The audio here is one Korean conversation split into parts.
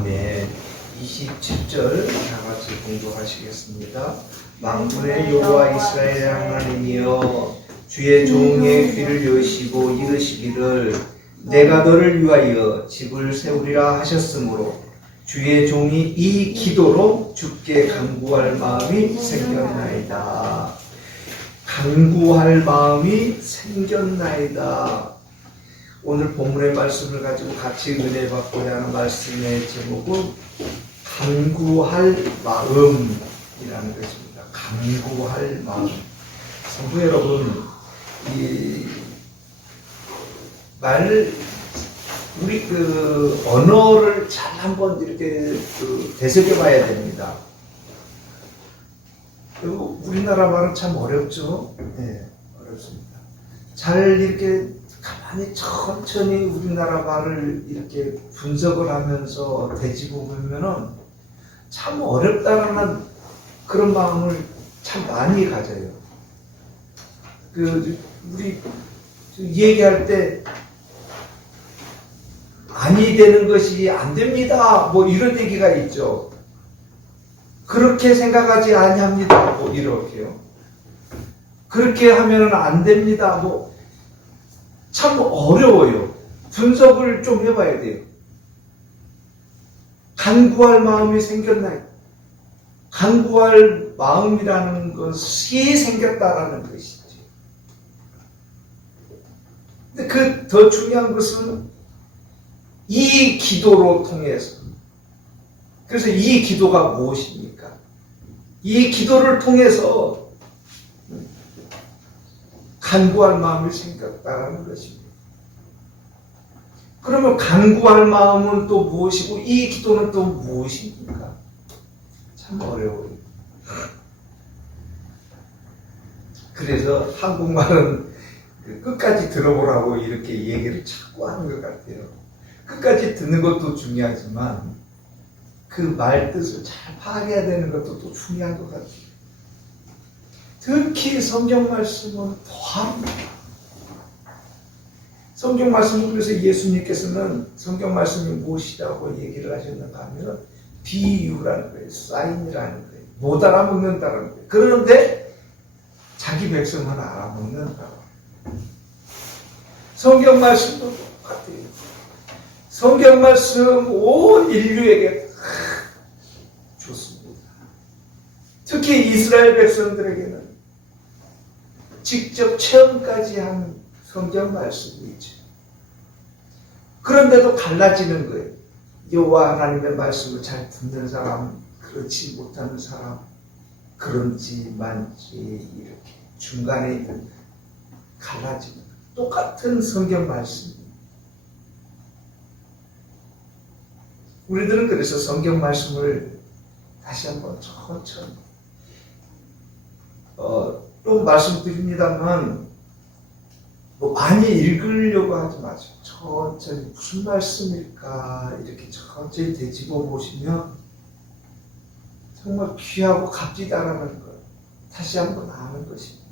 아멘. 27절 다 같이 공부하시겠습니다. 만군의 여호와 이스라엘의 하나님이여 주의 종의 귀를 여시고 이르시기를 내가 너를 위하여 집을 세우리라 하셨으므로 주의 종이 이 기도로 주께 간구할 마음이 생겼나이다. 간구할 마음이 생겼나이다. 오늘 본문의 말씀을 가지고 같이 은혜 받고자 하는 말씀의 제목은 간구할 마음이라는 것입니다. 간구할 마음. 성도 여러분, 우리 언어를 잘 한번 이렇게 되새겨 봐야 됩니다. 그리고 우리나라 말은 참 어렵죠? 네, 어렵습니다. 잘 이렇게 가만히 천천히 우리나라 말을 이렇게 분석을 하면서 되짚어보면은 참 어렵다는 그런 마음을 참 많이 가져요. 우리 얘기할 때 아니 되는 것이 안 됩니다. 뭐 이런 얘기가 있죠. 그렇게 생각하지 아니합니다. 뭐 이렇게요. 그렇게 하면은 안 됩니다. 뭐 참 어려워요. 분석을 좀 해봐야 돼요. 간구할 마음이 생겼나요? 간구할 마음이라는 것이 생겼다라는 것이죠. 근데 더 중요한 것은 이 기도로 통해서, 그래서 이 기도가 무엇입니까? 이 기도를 통해서 간구할 마음이 생겼다라는 것입니다. 그러면 간구할 마음은 또 무엇이고 이 기도는 또 무엇입니까? 참 어려워요. 그래서 한국말은 끝까지 들어보라고 이렇게 얘기를 자꾸 하는 것 같아요. 끝까지 듣는 것도 중요하지만 그 말 뜻을 잘 파악해야 되는 것도 또 중요한 것 같아요. 특히 성경 말씀은 더합니다. 성경 말씀은 그래서 예수님께서는 성경 말씀이 무엇이라고 얘기를 하셨는가 하면 비유라는 거예요. 사인이라는 거예요. 못 알아먹는다는 거예요. 그런데 자기 백성은 알아먹는다고. 성경 말씀도 똑같아요. 성경 말씀 온 인류에게 좋습니다. 특히 이스라엘 백성들에게는 직접 체험까지 한 성경 말씀이 있죠. 그런데도 갈라지는 거예요. 여호와 하나님의 말씀을 잘 듣는 사람, 그렇지 못하는 사람, 그런지 만지 이렇게 중간에 있는 갈라지는 거예요. 똑같은 성경 말씀입니다. 우리들은 그래서 성경 말씀을 다시 한번 천천히 또 말씀드립니다만 뭐 많이 읽으려고 하지 마세요. 천천히 무슨 말씀일까 이렇게 천천히 되짚어 보시면 정말 귀하고 값지다라는 걸 다시 한번 아는 것입니다.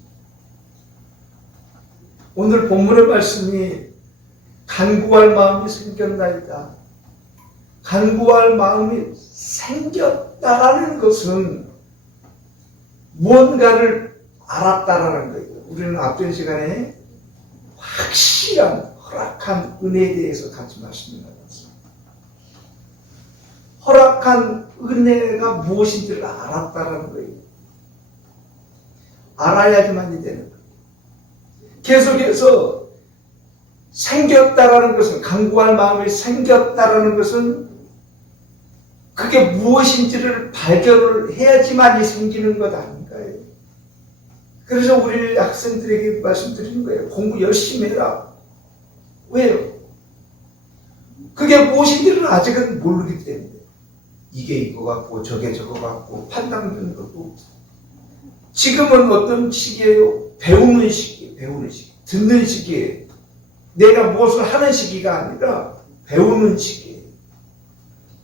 오늘 본문의 말씀이 간구할 마음이 생겼나이다. 간구할 마음이 생겼다라는 것은 무언가를 알았다라는 거예요. 우리는 앞전 시간에 확실한 허락한 은혜에 대해서 같이 말씀을 나눴습니다. 허락한 은혜가 무엇인지를 알았다라는 거예요. 알아야지만이 되는 거예요. 계속해서 생겼다라는 것은, 간구할 마음이 생겼다라는 것은 그게 무엇인지를 발견을 해야지만이 생기는 것 아닌가요? 그래서 우리 학생들에게 말씀드리는 거예요. 공부 열심히 해라. 왜요? 그게 무엇인지는 아직은 모르기 때문에. 이게 이거 같고 저게 저거 같고 판단되는 것도 지금은 어떤 시기예요? 배우는 시기, 배우는 시기. 듣는 시기예요. 내가 무엇을 하는 시기가 아니라 배우는 시기예요.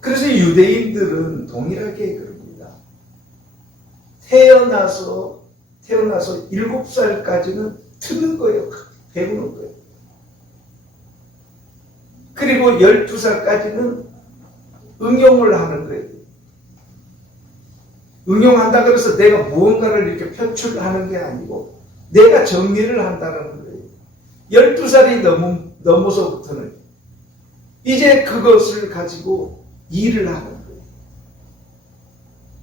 그래서 유대인들은 동일하게 그럽니다. 태어나서 7살까지는 듣는 거예요. 배우는 거예요. 그리고 12살까지는 응용을 하는 거예요. 응용한다 그래서 내가 무언가를 이렇게 표출하는 게 아니고 내가 정리를 한다는 거예요. 12살이 넘어서부터는 이제 그것을 가지고 일을 하는 거예요.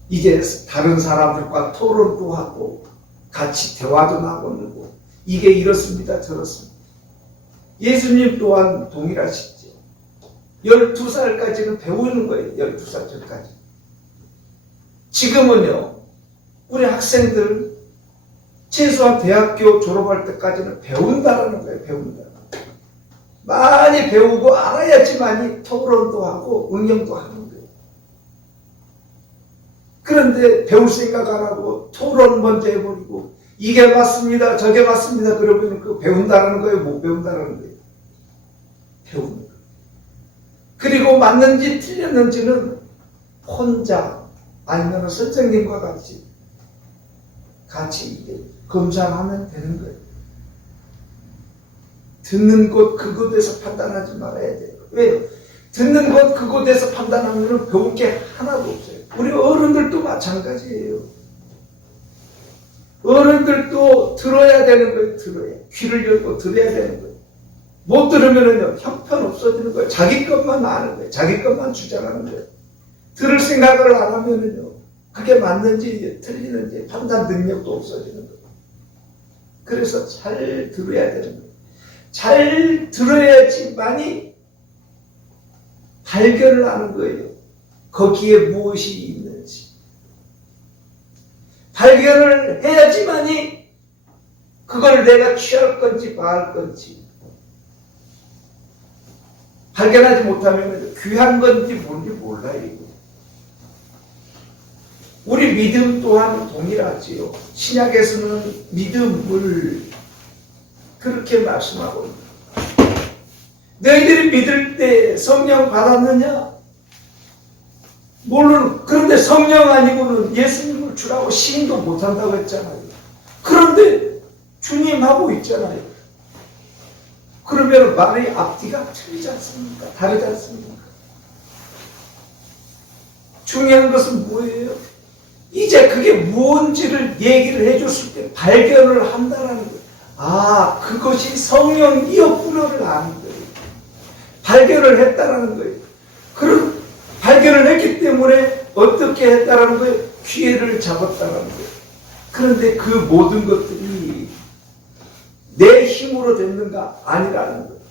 이제 다른 사람들과 토론도 하고 같이 대화도 나누고 이게 이렇습니다 저렇습니다. 예수님 또한 동일하시죠. 12살까지는 배우는 거예요. 12살 전까지. 지금은요 우리 학생들 최소한 대학교 졸업할 때까지는 배운다라는 거예요. 배운다. 많이 배우고 알아야지만이 토론도 하고 응용도 하는 거예요. 그런데 배울 생각 안 하고 토론 먼저 해버리고 이게 맞습니다 저게 맞습니다 그러면 그 배운다는 거예요 못 배운다는 거예요. 배우는 거예요. 그리고 맞는지 틀렸는지는 혼자 아니면 선생님과 같이 이제 검사하면 되는 거예요. 듣는 것 그것에서 판단하지 말아야 돼요. 왜요? 듣는 것 그것에서 판단하면 배울 게 하나도 없어요. 우리 어른들도 마찬가지예요. 어른들도 들어야 되는 거예요. 들어야. 귀를 열고 들어야 되는 거예요. 못 들으면은요 형편 없어지는 거예요. 자기 것만 아는 거예요. 자기 것만 주장하는 거예요. 들을 생각을 안 하면은요 그게 맞는지 틀리는지 판단 능력도 없어지는 거예요. 그래서 잘 들어야 되는 거예요. 잘 들어야지만이 발견을 하는 거예요. 거기에 무엇이 있는지. 발견을 해야지만이 그걸 내가 취할 건지 말할 건지. 발견하지 못하면 귀한 건지 뭔지 몰라요. 우리 믿음 또한 동일하지요. 신약에서는 믿음을 그렇게 말씀하고 있습니다. 너희들이 믿을 때 성령 받았느냐? 물론 그런데 성령 아니고는 예수님을 주라고 시인도 못한다고 했잖아요. 그런데 주님 하고 있잖아요. 그러면 말의 앞뒤가 틀리지 않습니까? 다르지 않습니까? 중요한 것은 뭐예요? 이제 그게 무언지를 얘기를 해줬을 때 발견을 한다는 거예요. 아, 그것이 성령이었구나를 아는 거예요. 발견을 했다라는 거예요. 그런 발견을 했기 때문에 어떻게 했다라는 거예요? 기회를 잡았다라는 거예요. 그런데 그 모든 것들이 내 힘으로 됐는가? 아니라는 거예요.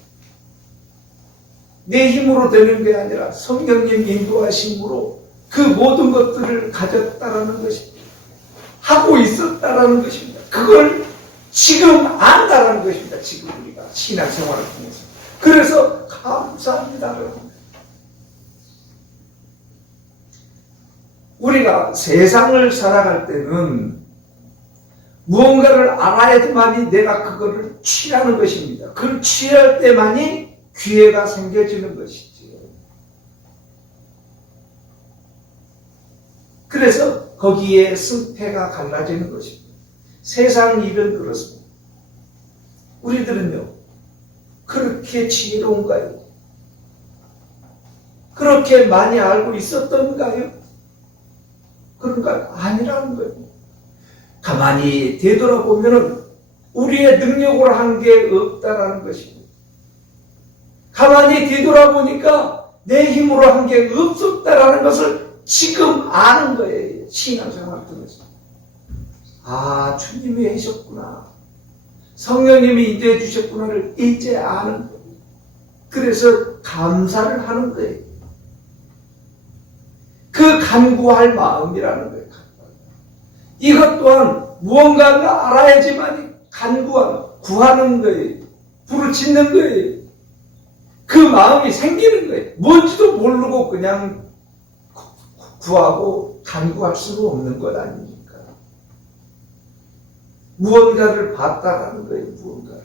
내 힘으로 되는 게 아니라 성령님 인도하심으로 그 모든 것들을 가졌다라는 것입니다. 하고 있었다라는 것입니다. 그걸 지금 안다라는 것입니다. 지금 우리가 신앙생활을 통해서. 그래서 감사합니다. 우리가 세상을 살아갈 때는 무언가를 알아야지만이 내가 그거를 취하는 것입니다. 그걸 취할 때만이 기회가 생겨지는 것이지요. 그래서 거기에 승패가 갈라지는 것입니다. 세상 일은 그렇습니다. 우리들은요, 그렇게 지혜로운가요? 그렇게 많이 알고 있었던가요? 그런가? 아니라는 거예요. 가만히 되돌아보면 우리의 능력으로 한 게 없다라는 것입니다. 가만히 뒤돌아보니까 내 힘으로 한 게 없었다라는 것을 지금 아는 거예요. 신앙생활 통해서. 아, 주님이 하셨구나. 성령님이 인도해 주셨구나를 이제 아는 거예요. 그래서 감사를 하는 거예요. 그 간구할 마음이라는 거예요. 이것 또한 무언가를 알아야지만 간구하는, 구하는 거예요. 부르짖는 거예요. 그 마음이 생기는 거예요. 뭔지도 모르고 그냥 구하고 간구할 수는 없는 것 아닙니까? 무언가를 봤다라는 거예요. 무언가를.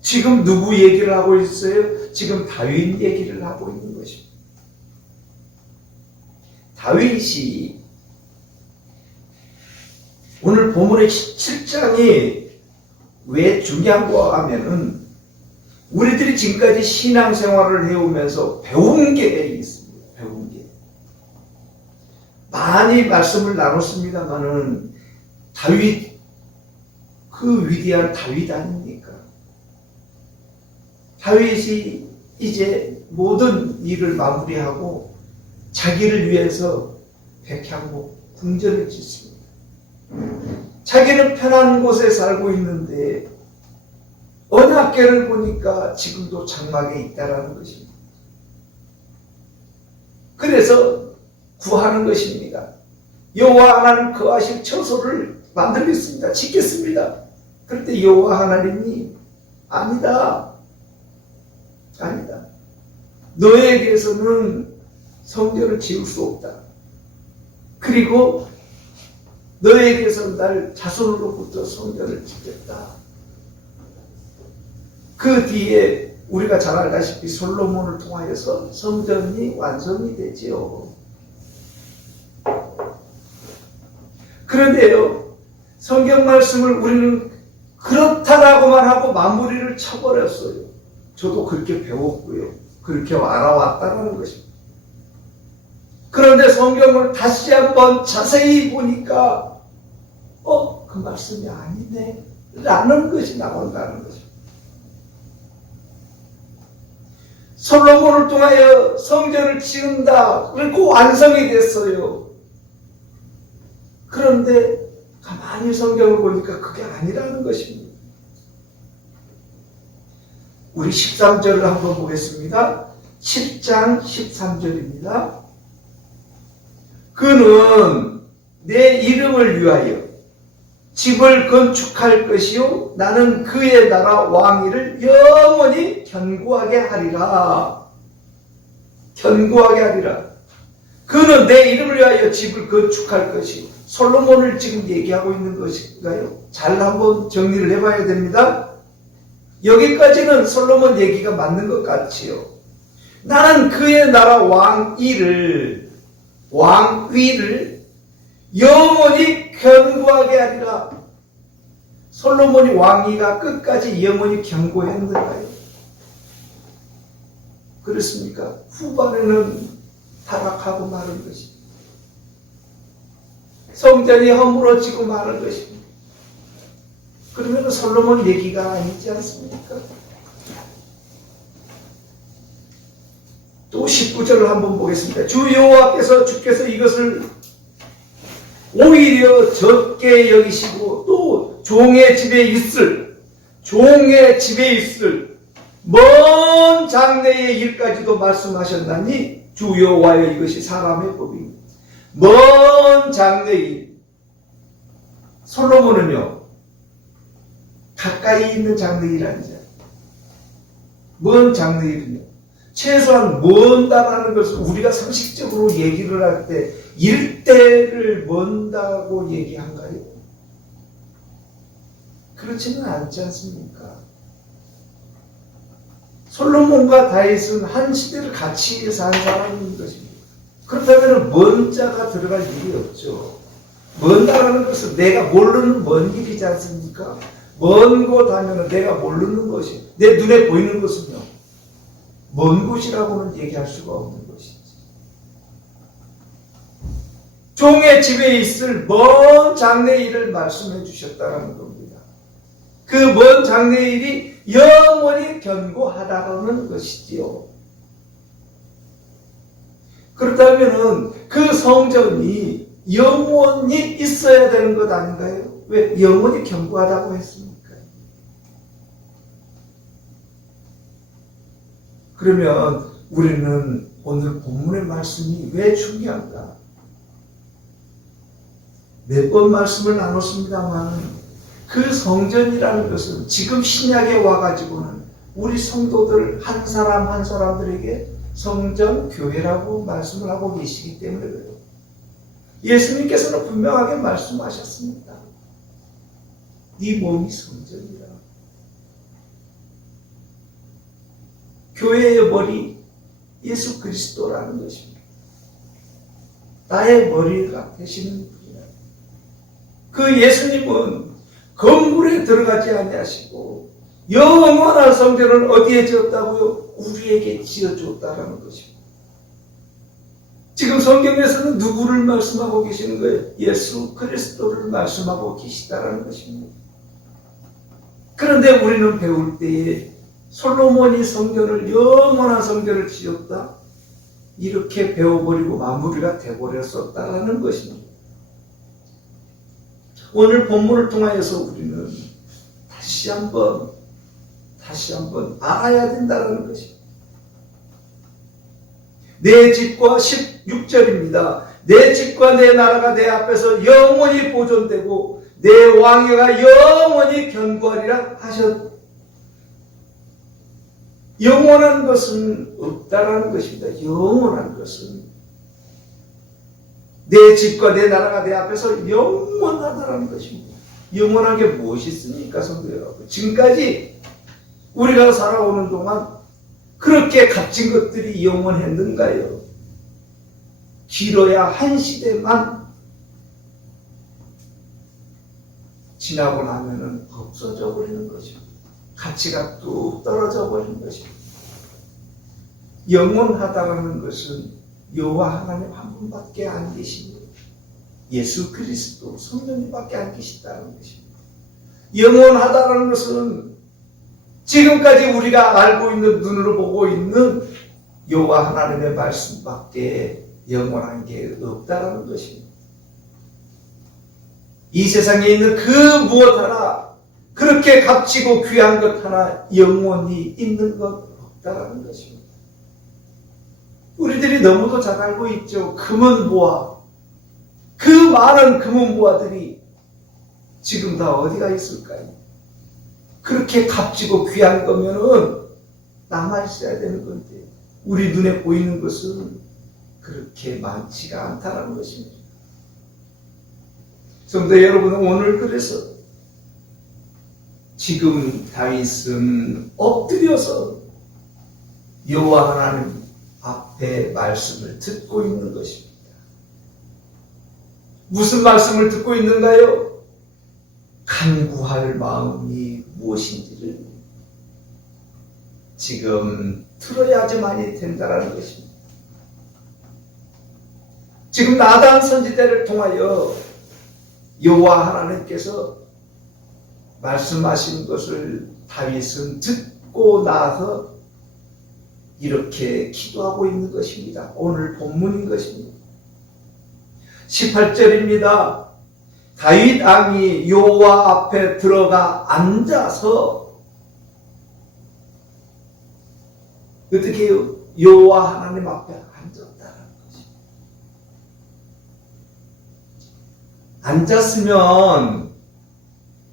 지금 누구 얘기를 하고 있어요? 지금 다윗 얘기를 하고 있는 것입니다. 다윗이 오늘 본문의 17장이 왜 중요한 거 하면은 우리들이 지금까지 신앙생활을 해오면서 배운 게 있습니다. 배운 게. 많이 말씀을 나눴습니다만은 다윗, 그 위대한 다윗 아닙니까? 다윗이 이제 모든 일을 마무리하고 자기를 위해서 백향목 궁전을 짓습니다. 자기는 편한 곳에 살고 있는데 언약궤를 보니까 지금도 장막에 있다라는 것입니다. 그래서 구하는 것입니다. 여호와 하나님 거하실 처소를 만들겠습니다. 짓겠습니다. 그런데 여호와 하나님이 아니다. 아니다. 너에게서는 성전을 지을 수 없다. 그리고 너에게서 날 자손으로부터 성전을 짓겠다. 그 뒤에 우리가 잘 알다시피 솔로몬을 통하여서 성전이 완성이 되지요. 그런데요, 성경 말씀을 우리는 그렇다라고만 하고 마무리를 쳐버렸어요. 저도 그렇게 배웠고요. 그렇게 알아왔다는 것입니다. 그런데 성경을 다시 한번 자세히 보니까 그 말씀이 아니네 라는 것이 나온다는 것입니다. 솔로몬을 통하여 성전을 지은다. 그리고 완성이 됐어요. 그런데 가만히 성경을 보니까 그게 아니라는 것입니다. 우리 13절을 한번 보겠습니다. 7장 13절입니다. 그는 내 이름을 위하여 집을 건축할 것이요 나는 그의 나라 왕위를 영원히 견고하게 하리라. 견고하게 하리라. 그는 내 이름을 위하여 집을 건축할 것이요. 솔로몬을 지금 얘기하고 있는 것인가요? 잘 한번 정리를 해봐야 됩니다. 여기까지는 솔로몬 얘기가 맞는 것 같지요. 나는 그의 나라 왕위를 영원히 견고하게 하리라. 솔로몬이 왕위가 끝까지 영원히 견고했는가요? 그렇습니까? 후반에는 타락하고 마는 것입니다. 성전이 허물어지고 마는 것입니다. 그러면 솔로몬 얘기가 아니지 않습니까? 또 19절을 한번 보겠습니다. 주 여호와께서 주께서 이것을 오히려 적게 여기시고 또 종의 집에 있을 먼 장래의 일까지도 말씀하셨나니 주 여호와여 이것이 사람의 법입니다. 먼 장래의 일. 솔로몬은요 가까이 있는 장래일 아니잖아요. 먼 장래일은요 최소한 먼다라는 것을 우리가 상식적으로 얘기를 할 때 일대를 먼다고 얘기한가요? 그렇지는 않지 않습니까? 솔로몬과 다윗은 한 시대를 같이 산 사람인 것입니다. 그렇다면 먼 자가 들어갈 일이 없죠. 먼다라는 것은 내가 모르는 먼 길이지 않습니까? 먼 곳 하면 내가 모르는 것이 내 눈에 보이는 것은요 먼 곳이라고는 얘기할 수가 없는 것이지. 종의 집에 있을 먼 장래일을 말씀해 주셨다는 겁니다. 그 먼 장래일이 영원히 견고하다는 것이지요. 그렇다면 그 성전이 영원히 있어야 되는 것 아닌가요? 왜 영원히 견고하다고 했습니까? 그러면 우리는 오늘 본문의 말씀이 왜 중요한가? 몇 번 말씀을 나눴습니다만 그 성전이라는 것은 지금 신약에 와가지고는 우리 성도들 한 사람 한 사람들에게 성전, 교회라고 말씀을 하고 계시기 때문에 그래요. 예수님께서는 분명하게 말씀하셨습니다. 네 몸이 성전이라. 교회의 머리 예수 그리스도라는 것입니다. 나의 머리가 되시는 분이라. 그 예수님은 건물에 들어가지 아니하시고 영원한 성전을 어디에 지었다고요? 우리에게 지어줬다라는 것입니다. 지금 성경에서는 누구를 말씀하고 계시는 거예요? 예수 그리스도를 말씀하고 계시다라는 것입니다. 그런데 우리는 배울 때에 솔로몬이 성전을 영원한 성전을 지었다 이렇게 배워버리고 마무리가 되어버렸었다라는 것입니다. 오늘 본문을 통하여서 우리는 다시 한번 알아야 된다는 것입니다. 내 집과 16절입니다. 내 집과 내 나라가 내 앞에서 영원히 보존되고 내 왕위가 영원히 견고하리라 하셨다. 영원한 것은 없다라는 것입니다. 영원한 것은 내 집과 내 나라가 내 앞에서 영원하다라는 것입니다. 영원한 게 무엇이 있습니까, 성도 여러분? 지금까지 우리가 살아오는 동안 그렇게 값진 것들이 영원했는가요? 길어야 한 시대만 지나고 나면은 없어져 버리는 것입니다. 가치가 뚝 떨어져 버리는 것입니다. 영원하다는 것은 여호와 하나님 한 분밖에 안 계십니다. 예수 그리스도 성령님밖에 안 계시다는 것입니다. 영원하다는 것은 지금까지 우리가 알고 있는 눈으로 보고 있는 여호와 하나님의 말씀밖에 영원한 게 없다는 것입니다. 이 세상에 있는 그 무엇 하나 그렇게 값지고 귀한 것 하나 영원히 있는 것 없다는 것입니다. 우리들이 너무도 잘 알고 있죠. 금은보화, 그 많은 금은보화들이 지금 다 어디가 있을까요? 그렇게 값지고 귀한 거면은 남아있어야 되는 건데 우리 눈에 보이는 것은 그렇게 많지가 않다는 것입니다. 성도 여러분, 오늘 그래서 지금 다윗은 엎드려서 여호와 하나님 앞에 말씀을 듣고 있는 것입니다. 무슨 말씀을 듣고 있는가요? 간구할 마음이 무엇인지를 지금 들어야지만이 된다는 것입니다. 지금 나단 선지자를 통하여 여호와 하나님께서 말씀하신 것을 다윗은 듣고 나서 이렇게 기도하고 있는 것입니다. 오늘 본문인 것입니다. 18절입니다. 다윗 왕이 여호와 앞에 들어가 앉아서 어떻게 해요? 여호와 하나님 앞에 앉았다는 것입니다. 앉았으면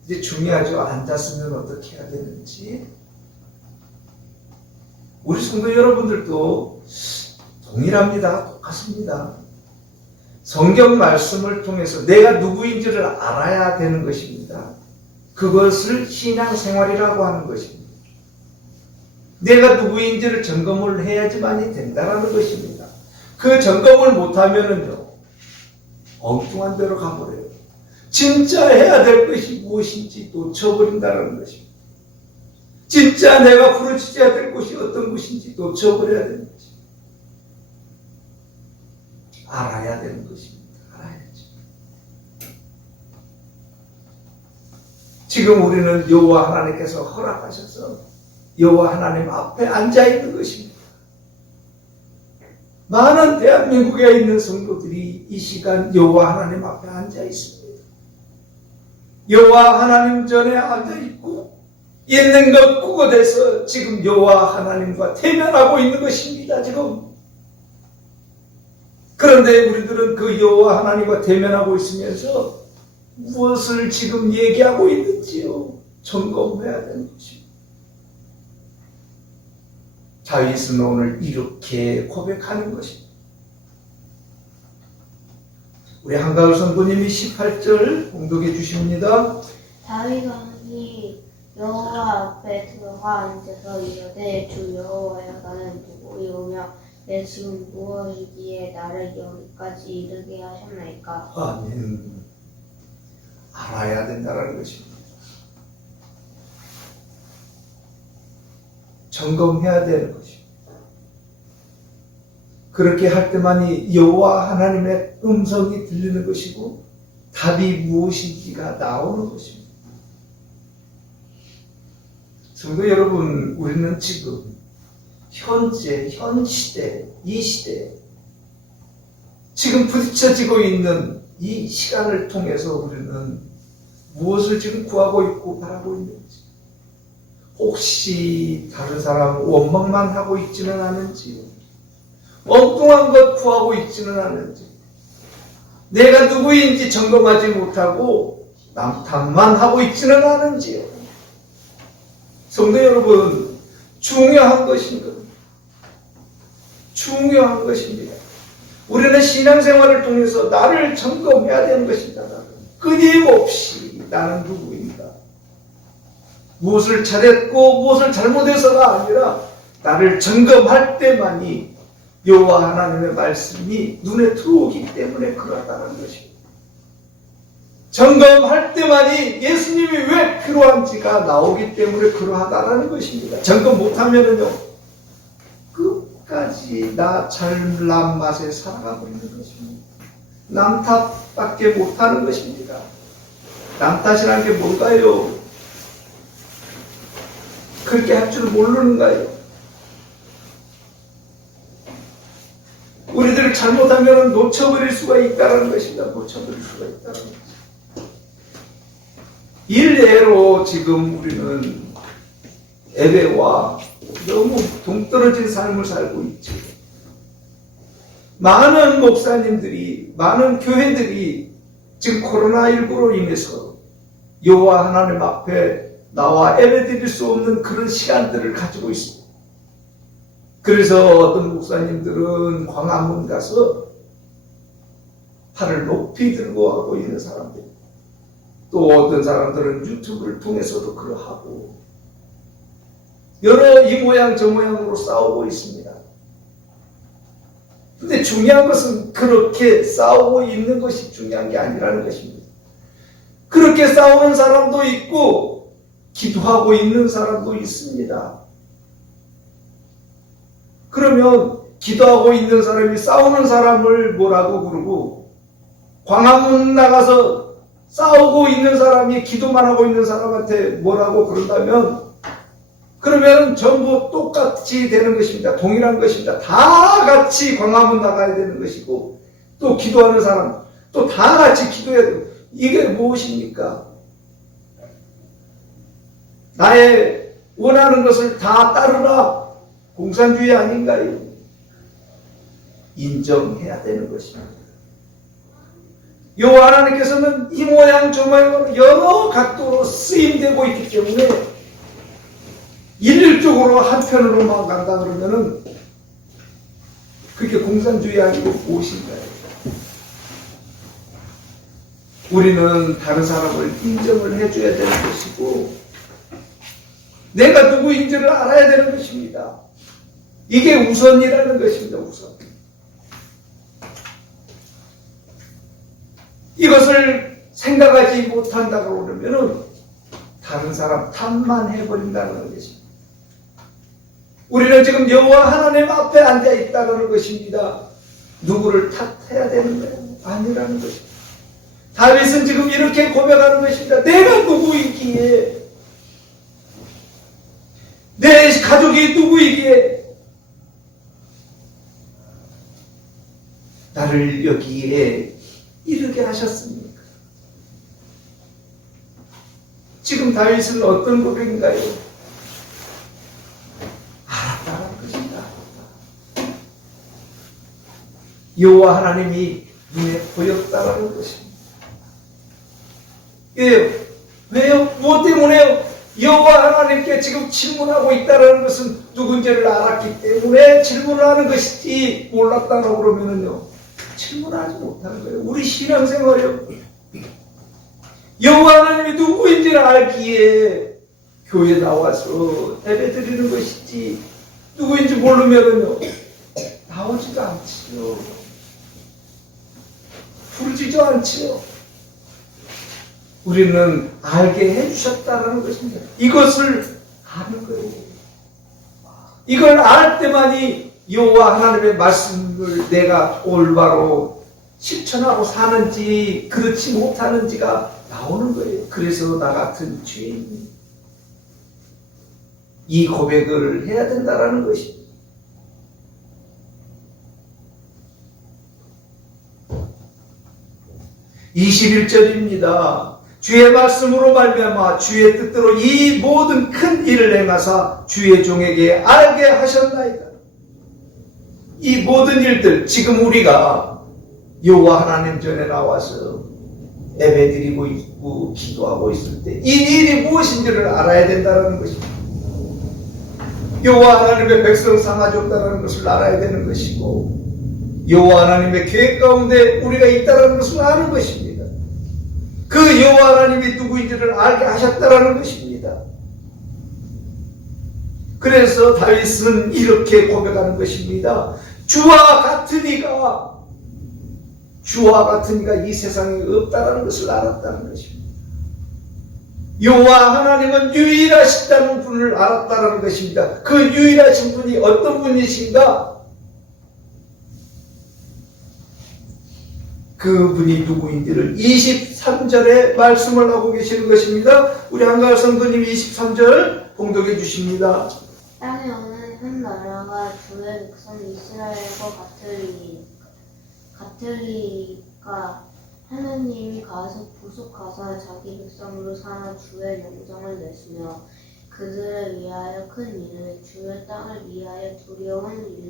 이제 중요하죠. 앉았으면 어떻게 해야 되는지. 우리 성도 여러분들도 동일합니다. 똑같습니다. 성경 말씀을 통해서 내가 누구인지를 알아야 되는 것입니다. 그것을 신앙생활이라고 하는 것입니다. 내가 누구인지를 점검을 해야지만이 된다는 것입니다. 그 점검을 못하면은요, 엉뚱한 데로 가버려요. 진짜 해야 될 것이 무엇인지 놓쳐버린다는 것입니다. 진짜 내가 부르짖어야 될 곳이 어떤 곳인지 놓쳐버려야 되는 것입니다. 알아야 되는 것입니다. 알아야죠. 지금 우리는 여호와 하나님께서 허락하셔서 여호와 하나님 앞에 앉아 있는 것입니다. 많은 대한민국에 있는 성도들이 이 시간 여호와 하나님 앞에 앉아 있습니다. 여호와 하나님 전에 앉아 있고 있는 것 꾸짖어서 지금 여호와 하나님과 대면하고 있는 것입니다. 지금. 그런데 우리들은 그 여호와 하나님과 대면하고 있으면서 무엇을 지금 얘기하고 있는지요? 점검해야 되는 것입니다. 다윗은 오늘 이렇게 고백하는 것입니다. 우리 한가을 선부님이 18절 봉독해 주십니다. 다윗 왕이 여호와 앞에 들어가 앉아서 이르되 주 여호와여 나는 누구이오며 내 짐은 무엇이기에 나를 여기까지 이르게 하셨나이까. 아멘. 알아야 된다는 것입니다. 점검해야 되는 것입니다. 그렇게 할 때만이 여호와 하나님의 음성이 들리는 것이고 답이 무엇인지가 나오는 것입니다. 성도 여러분, 우리는 지금 현재, 현 시대, 이 시대, 지금 부딪혀지고 있는 이 시간을 통해서 우리는 무엇을 지금 구하고 있고 바라고 있는지, 혹시 다른 사람 원망만 하고 있지는 않은지요? 엉뚱한 것 구하고 있지는 않은지, 내가 누구인지 점검하지 못하고 남탓만 하고 있지는 않은지요? 성도 여러분, 중요한 것입니다. 중요한 것입니다. 우리는 신앙생활을 통해서 나를 점검해야 되는 것입니다. 끊임없이 나는 누구인가? 무엇을 잘했고 무엇을 잘못해서가 아니라 나를 점검할 때만이 여호와 하나님의 말씀이 눈에 들어오기 때문에 그러하다는 것입니다. 점검할 때만이 예수님이 왜 필요한지가 나오기 때문에 그러하다는 것입니다. 점검 못하면은요, 끝까지 나 잘난 맛에 살아가 버리는 것입니다. 남 탓밖에 못하는 것입니다. 남 탓이라는 게 뭔가요? 그렇게 할 줄 모르는가요? 우리들이 잘못하면 놓쳐버릴 수가 있다는 것입니다. 놓쳐버릴 수가 있다는 것입니다. 일례로 지금 우리는 예배와 너무 동떨어진 삶을 살고 있죠. 많은 목사님들이, 많은 교회들이 지금 코로나19로 인해서 여호와 하나님 앞에 나와 예배드릴 수 없는 그런 시간들을 가지고 있습니다. 그래서 어떤 목사님들은 광화문 가서 팔을 높이 들고 하고 있는 사람들, 또 어떤 사람들은 유튜브를 통해서도 그러하고 여러 이 모양 저 모양으로 싸우고 있습니다. 근데 중요한 것은 그렇게 싸우고 있는 것이 중요한 게 아니라는 것입니다. 그렇게 싸우는 사람도 있고 기도하고 있는 사람도 있습니다. 그러면 기도하고 있는 사람이 싸우는 사람을 뭐라고 부르고, 광화문 나가서 싸우고 있는 사람이 기도만 하고 있는 사람한테 뭐라고 그런다면, 그러면 전부 똑같이 되는 것입니다. 동일한 것입니다. 다 같이 광화문 나가야 되는 것이고, 또 기도하는 사람 또 다 같이 기도해야 되고, 이게 무엇입니까? 나의 원하는 것을 다 따르라, 공산주의 아닌가요? 인정해야 되는 것입니다. 여호와 하나님께서는 이 모양 저 모양으로 여러 각도로 쓰임되고 있기 때문에 일률적으로 한편으로만 간다 그러면은 그게 공산주의 아니고 무엇인가요? 우리는 다른 사람을 인정을 해줘야 되는 것이고, 내가 누구인지를 알아야 되는 것입니다. 이게 우선이라는 것입니다. 우선. 이것을 생각하지 못한다고 그러면은 다른 사람 탓만 해버린다는 것입니다. 우리는 지금 여호와 하나님 앞에 앉아 있다는 것입니다. 누구를 탓해야 되는 거예요? 아니라는 것입니다. 다윗은 지금 이렇게 고백하는 것입니다. 내가 누구이기에, 내 가족이 누구이기에 나를 여기에 이르게 하셨습니까? 지금 다윗은 어떤 고백인가요? 알았다는 것입니다. 여호와 하나님이 눈에 보였다는 것입니다. 예, 왜요? 무엇 때문에요? 여호와 하나님께 지금 질문하고 있다는 것은 누군지를 알았기 때문에 질문을 하는 것이지, 몰랐다고 그러면은요, 질문하지 못하는 거예요. 우리 신앙생활이요, 여호와 하나님이 누구인지를 알기에 교회 나와서 예배 드리는 것이지, 누구인지 모르면은요 나오지도 않지요. 부르지도 않지요. 우리는 알게 해주셨다는 것입니다. 이것을 아는 거예요. 이걸 알 때만이 여호와 하나님의 말씀을 내가 올바로 실천하고 사는지 그렇지 못하는지가 나오는 거예요. 그래서 나 같은 죄인이 이 고백을 해야 된다라는 것입니다. (21절입니다) 주의 말씀으로 말미암아 주의 뜻대로 이 모든 큰 일을 행하사 주의 종에게 알게 하셨나이다. 이 모든 일들, 지금 우리가 여호와 하나님 전에 나와서 예배드리고 있고 기도하고 있을 때 이 일이 무엇인지를 알아야 된다는 것입니다. 여호와 하나님의 백성 상하지 없다는 것을 알아야 되는 것이고, 여호와 하나님의 계획 가운데 우리가 있다는 것을 아는 것입니다. 그 여호와 하나님이 누구인지를 알게 하셨다는 것입니다. 그래서 다윗은 이렇게 고백하는 것입니다. 주와 같은 이가 이 세상에 없다는 것을 알았다는 것입니다. 여호와 하나님은 유일하시다는 분을 알았다는 것입니다. 그 유일하신 분이 어떤 분이신가? 그분이 누구인지를 23절에 말씀을 하고 계시는 것입니다. 우리 한가할 성도님 23절 봉독해 주십니다. 땅에 오는 한 나라가 주의 백성 이스라엘과 같으리까 하나님이 가서 구속하사 자기 백성으로 삼아 주의 명령을 내시며 그들을 위하여 큰 일을 주의 땅을 위하여 두려운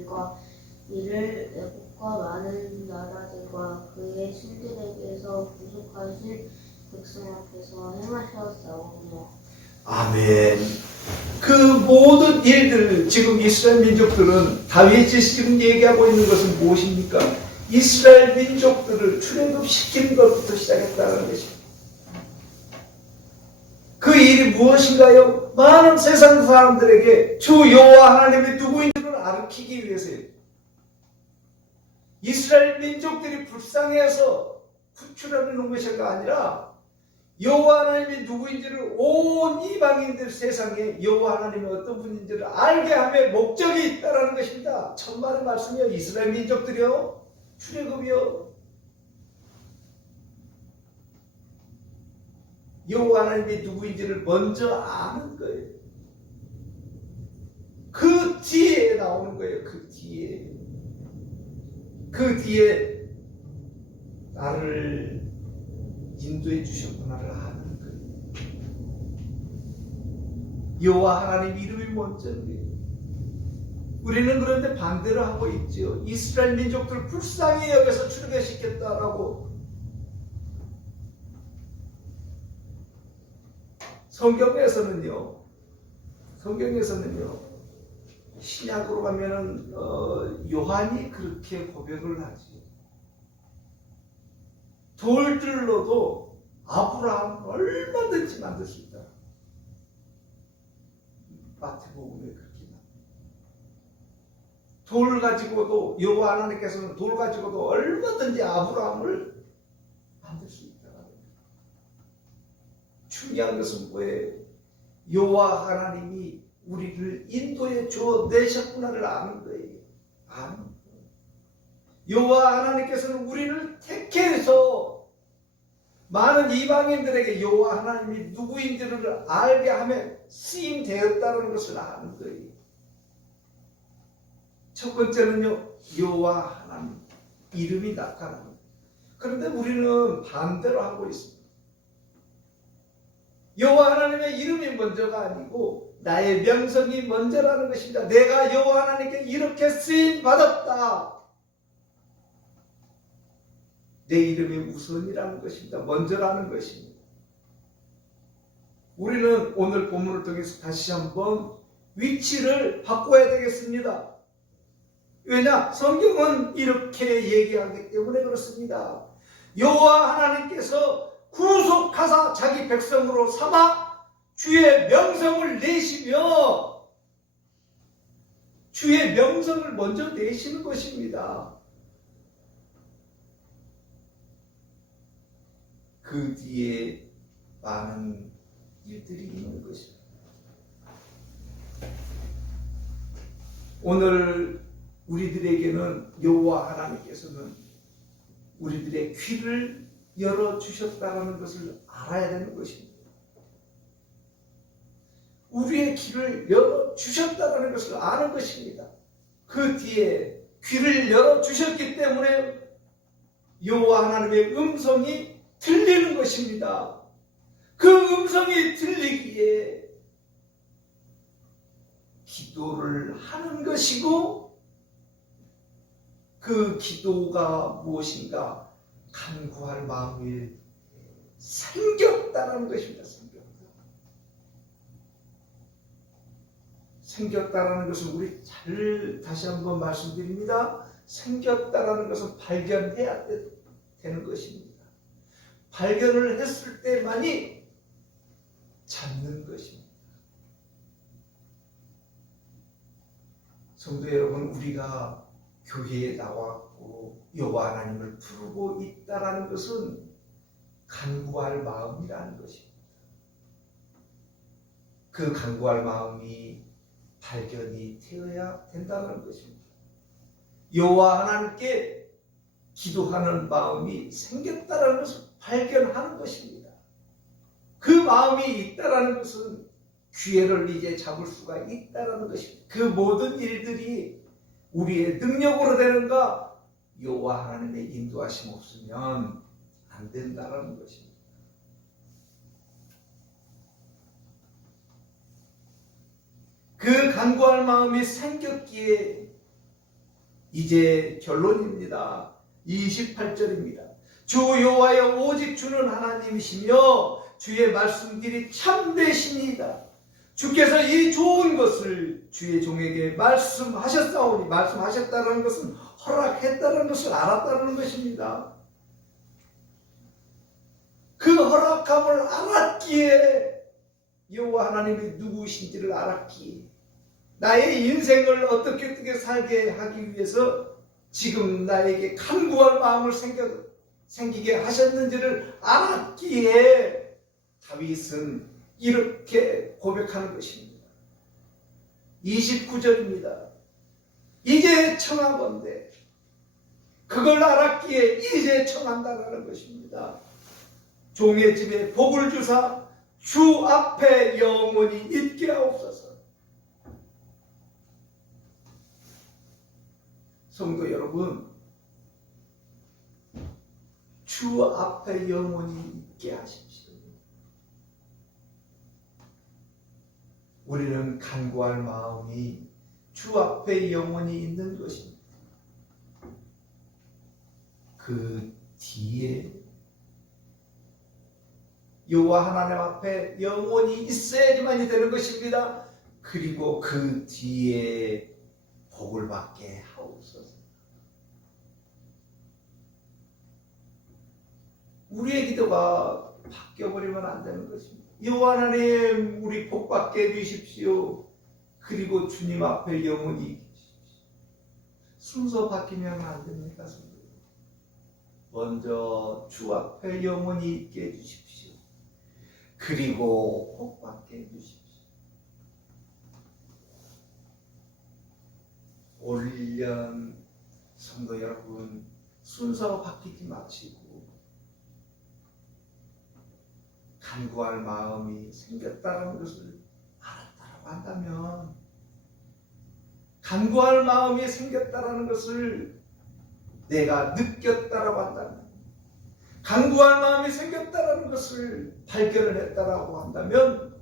일을 애국과 많은 나라들과 그의 신들에게서 구속하신 백성 앞에서 행하셨사오며. 아멘. 그 모든 일들, 지금 이스라엘 민족들은 다윗이 지금 얘기하고 있는 것은 무엇입니까? 이스라엘 민족들을 출애굽시키는 것부터 시작했다는 것입니다. 그 일이 무엇인가요? 많은 세상 사람들에게 주 여호와 하나님이 누구인지를 가르치기 위해서예요. 이스라엘 민족들이 불쌍해서 구출하는 것이 아니라 여호와 하나님이 누구인지를 온 이방인들 세상에 여호와 하나님이 어떤 분인지를 알게 함의 목적이 있다는 것입니다. 천만의 말씀이요. 이스라엘 민족들이요. 출애굽이요. 여호와 하나님이 누구인지를 먼저 아는 거예요. 그 뒤에 나오는 거예요. 그 뒤에 나를 인도해 주셨구나를 아는 거예요. 여호와 하나님 이름이 먼저인데 우리는 그런데 반대로 하고 있죠. 이스라엘 민족들을 불쌍히 여겨서 출애굽시켰다라고. 성경에서는요 신약으로 가면은 요한이 그렇게 고백을 하지. 돌들로도 아브라함은 얼마든지 만들 수 있다. 마태복음에 그렇게 나옵니다. 돌 가지고도 여호와 하나님께서는 돌 가지고도 얼마든지 아브라함을 만들 수 있다. 중요한 것은 뭐예요? 여호와 하나님이 우리를 인도해 줘 내셨구나를 아는 거예요. 아는 거예요. 여호와 하나님께서는 우리를 택해서 많은 이방인들에게 여호와 하나님이 누구인지를 알게 하며 쓰임되었다는 것을 아는 거예요. 첫 번째는요, 여호와 하나님 이름이 나타납니다. 그런데 우리는 반대로 하고 있습니다. 여호와 하나님의 이름이 먼저가 아니고 나의 명성이 먼저라는 것입니다. 내가 여호와 하나님께 이렇게 쓰임 받았다. 내 이름이 우선이라는 것입니다. 먼저라는 것입니다. 우리는 오늘 본문을 통해서 다시 한번 위치를 바꿔야 되겠습니다. 왜냐? 성경은 이렇게 얘기하기 때문에 그렇습니다. 여호와 하나님께서 구속하사 자기 백성으로 삼아 주의 명성을 내시며 주의 명성을 먼저 내시는 것입니다. 그 뒤에 많은 일들이 있는 것입니다. 오늘 우리들에게는 여호와 하나님께서는 우리들의 귀를 열어주셨다는 것을 알아야 되는 것입니다. 우리의 귀를 열어주셨다는 것을 아는 것입니다. 그 뒤에 귀를 열어주셨기 때문에 여호와 하나님의 음성이 들리는 것입니다. 그 음성이 들리기에 기도를 하는 것이고, 그 기도가 무엇인가? 간구할 마음이 생겼다는 것입니다. 생겼다라는 것은 우리 다시 한번 말씀드립니다. 생겼다라는 것은 발견해야 되는 것입니다. 발견을 했을 때만이 찾는 것입니다. 성도 여러분, 우리가 교회에 나왔고 여호와 하나님을 부르고 있다라는 것은 간구할 마음이라는 것입니다. 그 간구할 마음이 발견이 되어야 된다는 것입니다. 여호와 하나님께 기도하는 마음이 생겼다는 것을 발견하는 것입니다. 그 마음이 있다는 것은 기회를 이제 잡을 수가 있다는 것입니다. 그 모든 일들이 우리의 능력으로 되는가? 여호와 하나님의 인도하심 없으면 안 된다는 것입니다. 그 간구할 마음이 생겼기에 이제 결론입니다. 28절입니다. 주 여호와여, 오직 주는 하나님이시며 주의 말씀들이 참되시니이다. 주께서 이 좋은 것을 주의 종에게 말씀하셨사오니, 말씀하셨다는 것은 허락했다는 것을 알았다는 것입니다. 그 허락함을 알았기에, 여호와 하나님이 누구신지를 알았기에, 나의 인생을 어떻게 살게 하기 위해서 지금 나에게 간구할 마음을 생기게 하셨는지를 알았기에 다윗은 이렇게 고백하는 것입니다. 29절입니다. 이제 청하건대, 그걸 알았기에 이제 청한다라는 것입니다. 종의 집에 복을 주사 주 앞에 영원히 있게 하옵소서. 성도 여러분, 주 앞에 영원히 있게 하십시오. 우리는 간구할 마음이 주 앞에 영원히 있는 것입니다. 그 뒤에 여호와 하나님 앞에 영원히 있어야지만이 되는 것입니다. 그리고 그 뒤에 복을 받게 하옵소서. 우리의 기도가 바뀌어버리면 안 되는 것입니다. 여호와 하나님, 우리 복 받게 해주십시오. 그리고 주님 앞에 영원히 계십시오. 순서 바뀌면 안 됩니다. 먼저 주 앞에 영원히 있게 해주십시오. 그리고 복 받게 해주십시오. 올 1년 성도 여러분, 순서 바뀌지 마시고 간구할 마음이 생겼다는 것을 알았다고 한다면, 간구할 마음이 생겼다는 것을 내가 느꼈다라고 한다면, 간구할 마음이 생겼다는 것을 발견을 했다라고 한다면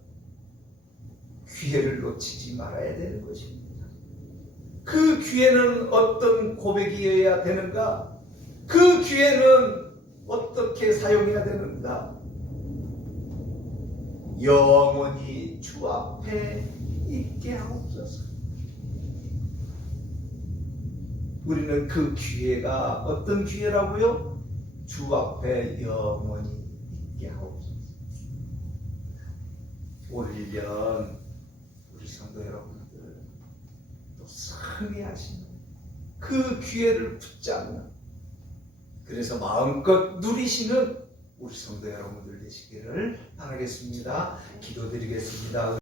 기회를 놓치지 말아야 되는 것입니다. 그 기회는 어떤 고백이어야 되는가? 그 기회는 어떻게 사용해야 되는가? 영원히 주 앞에 있게 하옵소서. 우리는 그 기회가 어떤 기회라고요? 주 앞에 영원히 있게 하옵소서. 올 1년 우리 성도 여러분들 또 승리하시는 그 기회를 붙잡는, 그래서 마음껏 누리시는 우리 성도 여러분들 되시기를 바라겠습니다. 기도드리겠습니다.